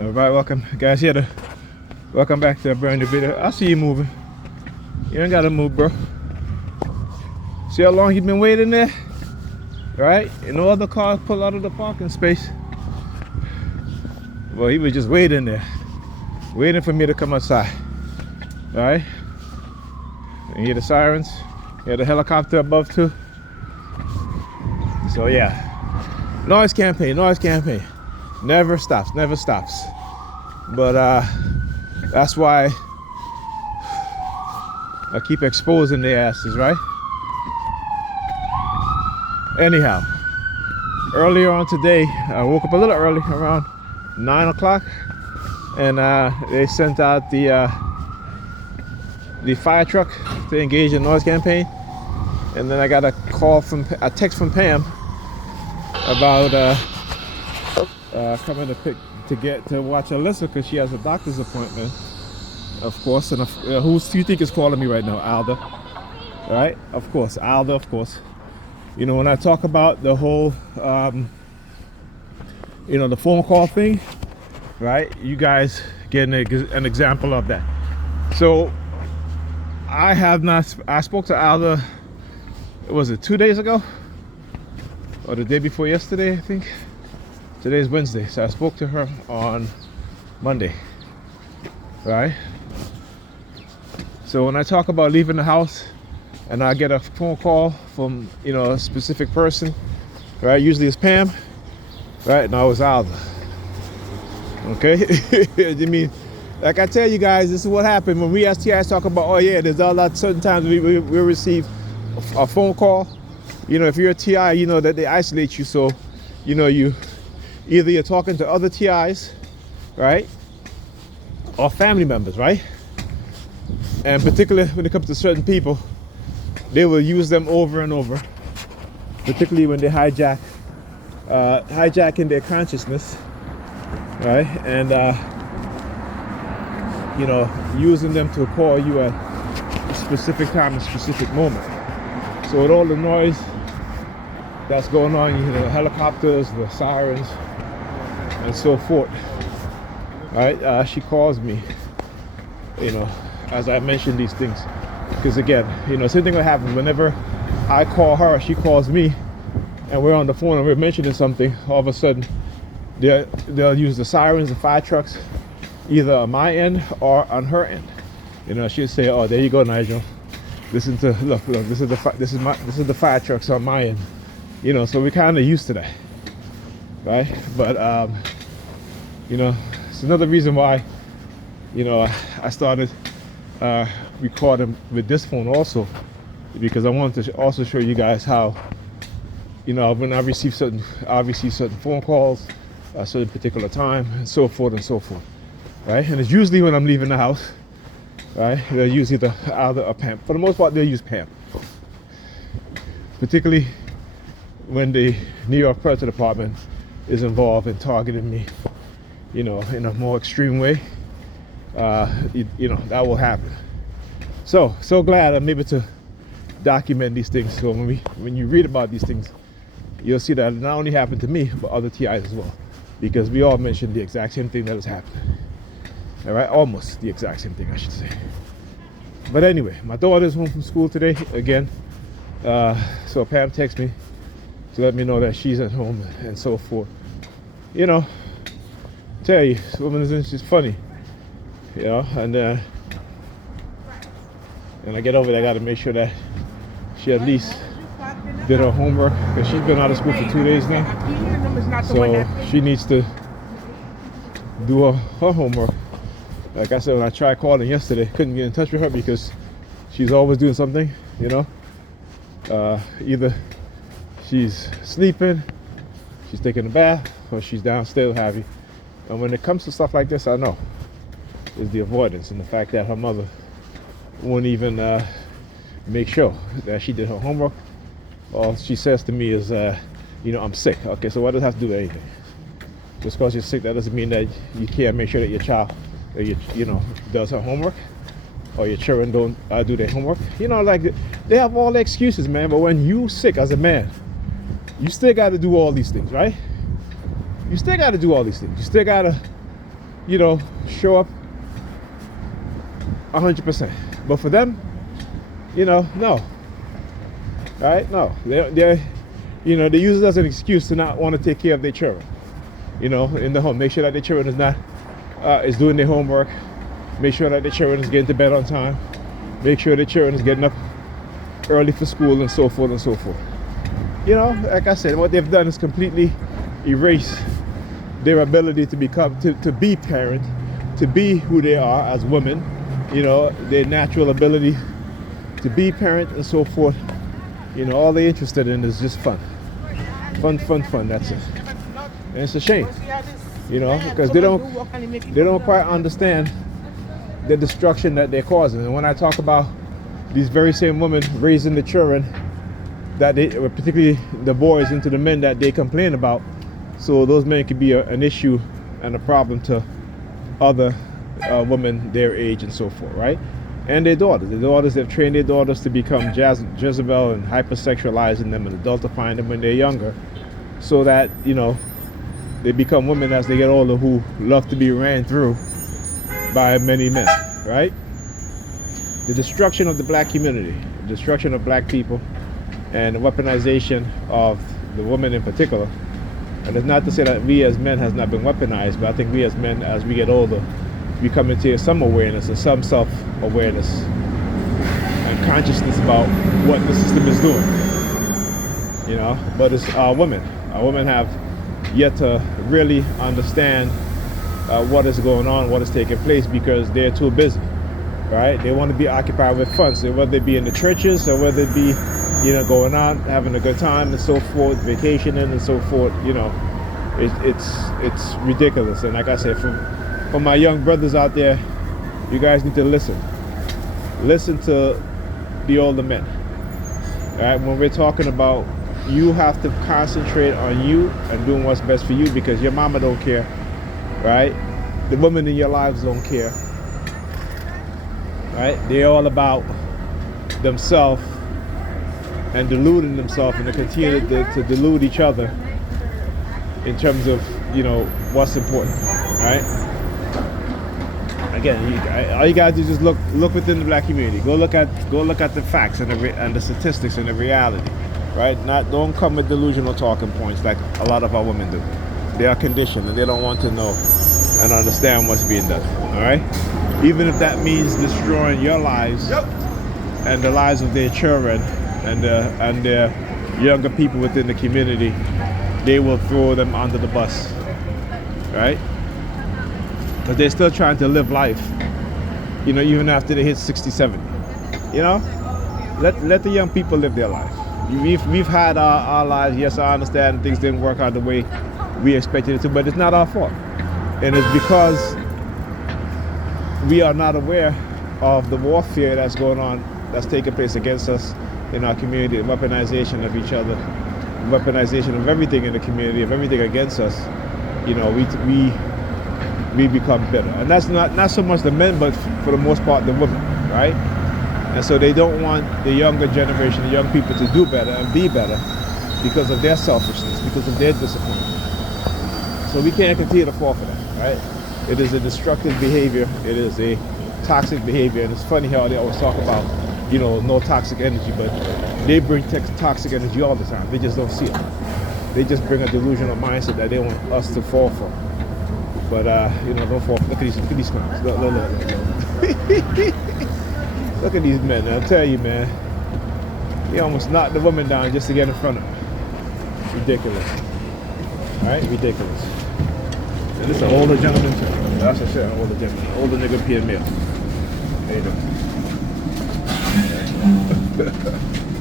Alright, welcome guys here. Welcome back to a brand new video. I see you moving. You ain't gotta move, bro. See how long you been waiting there? Right? And no other cars pull out of the parking space. Well, he was just waiting there, waiting for me to come outside. Alright? You hear the sirens, you hear the helicopter above too. So yeah, noise campaign, never stops. But that's why I keep exposing their asses, right? Anyhow, earlier on today, I woke up a little early, around 9 o'clock, and they sent out the fire truck to engage in noise campaign. And then I got a text from Pam about coming to watch Alyssa because she has a doctor's appointment, of course. And who do you think is calling me right now? Alda, right? Of course, Alda, of course. You know, when I talk about the whole, you know, the phone call thing, right? You guys get an example of that. So I spoke to Alda, was it 2 days ago? Or the day before yesterday, I think. Today's Wednesday, so I spoke to her on Monday, right? So when I talk about leaving the house and I get a phone call from, you know, a specific person, right? Usually it's Pam, right? Now it's Alda. Okay? I mean, like I tell you guys, this is what happened when we as TIs talk about, oh yeah, there's a lot certain times we receive a phone call. You know, if you're a TI, you know that they isolate you, so you know either you're talking to other TIs, right, or family members, right? And particularly when it comes to certain people, they will use them over and over, particularly when they hijacking their consciousness, right? And you know, using them to call you at a specific time, a specific moment. So with all the noise that's going on, you hear the helicopters, the sirens, and so forth. Right? She calls me, you know, as I mention these things, because again, you know, same thing will happen whenever I call her, she calls me, and we're on the phone and we're mentioning something. All of a sudden, they'll use the sirens, the fire trucks, either on my end or on her end. You know, she'll say, "Oh, there you go, Nigel. Listen to look. This is the fire trucks on my end." You know, so we're kind of used to that, right? But you know, it's another reason why, you know, I started recording with this phone also, because I wanted to also show you guys how, you know, when I receive certain phone calls at a certain particular time, and so forth, right? And it's usually when I'm leaving the house, right? They'll use either Alda or Pam. For the most part, they'll use Pam, particularly when the New York Police Department is involved in targeting me, you know, in a more extreme way. You know, that will happen. So glad I'm able to document these things. So when you read about these things, you'll see that it not only happened to me, but other TIs as well, because we all mentioned the exact same thing that has happened. All right, almost the exact same thing, I should say. But anyway, my daughter's home from school today again. So Pam texted me to let me know that she's at home and so forth. You know, tell you, this woman is just funny, you know. And I get over there, I got to make sure that she at least did her homework, because she's been out of school for 2 days now. So she needs to do her homework. Like I said, when I tried calling yesterday, couldn't get in touch with her because she's always doing something, you know. Either she's sleeping, she's taking a bath, or she's downstairs heavy. And when it comes to stuff like this, I know it's the avoidance and the fact that her mother won't even make sure that she did her homework. All she says to me is, you know, I'm sick. Okay, so what does that have to do with anything? Just because you're sick, that doesn't mean that you can't make sure that your child, you know, does her homework, or your children don't do their homework. You know, like, they have all the excuses, man. But when you sick as a man, you still got to do all these things, right? You still got to do all these things. You still got to you know, show up 100%. But for them, you know, no. Right? No. They're you know, they use it as an excuse to not want to take care of their children. You know, in the home. Make sure that their children is doing their homework. Make sure that their children is getting to bed on time. Make sure their children is getting up early for school and so forth and so forth. You know, like I said, what they've done is completely erase their ability to become, to be parent, to be who they are as women, you know, their natural ability to be parent and so forth. You know, all they're interested in is just fun. Fun, that's it. And it's a shame, you know, because they don't quite understand the destruction that they're causing. And when I talk about these very same women raising the children, that they, particularly the boys, into the men that they complain about, so those men could be an issue and a problem to other women their age and so forth, right? And their daughters, they've trained their daughters to become Jezebel and hypersexualizing them and adultifying them when they're younger, so that, you know, they become women as they get older who love to be ran through by many men, right? The destruction of the black community, the destruction of black people, and the weaponization of the women in particular. And it's not to say that we as men has not been weaponized, but I think we as men, as we get older, we come into some awareness and some self-awareness and consciousness about what the system is doing. You know, but it's our women. Our women have yet to really understand what is going on, what is taking place, because they're too busy, right? They want to be occupied with fun, so whether it be in the churches or whether it be, you know, going out, having a good time and so forth, vacationing and so forth, you know, it's ridiculous. And like I said, for my young brothers out there, you guys need to listen to the older men, all right? When we're talking about, you have to concentrate on you and doing what's best for you, because your mama don't care, right? The women in your lives don't care, right? They're all about themselves and deluding themselves, and they continue to delude each other in terms of, you know, what's important, right? Again, all you gotta do is just look within the black community. Go look at the facts and the statistics and the reality, right? Don't come with delusional talking points like a lot of our women do. They are conditioned and they don't want to know and understand what's being done. All right, even if that means destroying your lives and the lives of their children and their younger people within the community, they will throw them under the bus, right? Because they're still trying to live life, you know, even after they hit 60, 70. You know, let the young people live their life. We've had our lives. Yes, I understand things didn't work out the way we expected it to, but it's not our fault. And it's because we are not aware of the warfare that's going on, that's taking place against us in our community, the weaponization of each other, the weaponization of everything in the community, of everything against us. You know, we become bitter. And that's not so much the men, but for the most part the women, right? And so they don't want the younger generation, the young people, to do better and be better because of their selfishness, because of their disappointment. So we can't continue to fall for that, right? It is a destructive behavior. It is a toxic behavior. And it's funny how they always talk about, you know, no toxic energy, but they bring toxic energy all the time. They just don't see it. They just bring a delusional mindset that they want us to fall for. But, you know, don't fall. Look at these clowns. Look. Look at these men. I'll tell you, man. He almost knocked the woman down just to get in front of her. Ridiculous. All right? Ridiculous. And this is an older gentleman, too. That's what I said, an older gentleman. Older nigga, peer male. There you go.